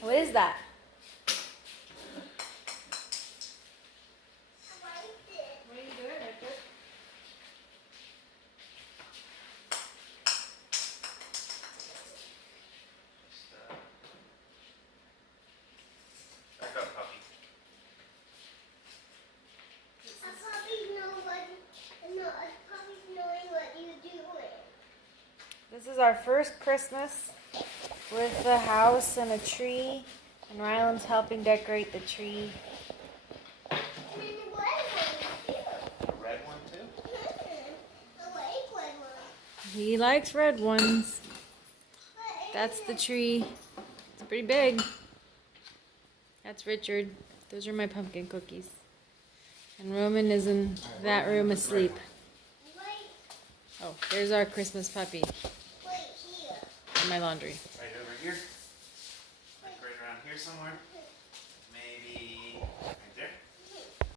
What is that? What are you doing, Richard? Back up, puppy. A puppy knows puppy's knowing what you're doing. This is our first Christmas with the house and a tree, and Ryland's helping decorate the tree. A red one too? He likes red ones. That's the tree. It's pretty big. That's Richard. Those are my pumpkin cookies. And Roman is in that room asleep. Oh, there's our Christmas puppy. And my laundry. Right over here. Like right around here somewhere. Maybe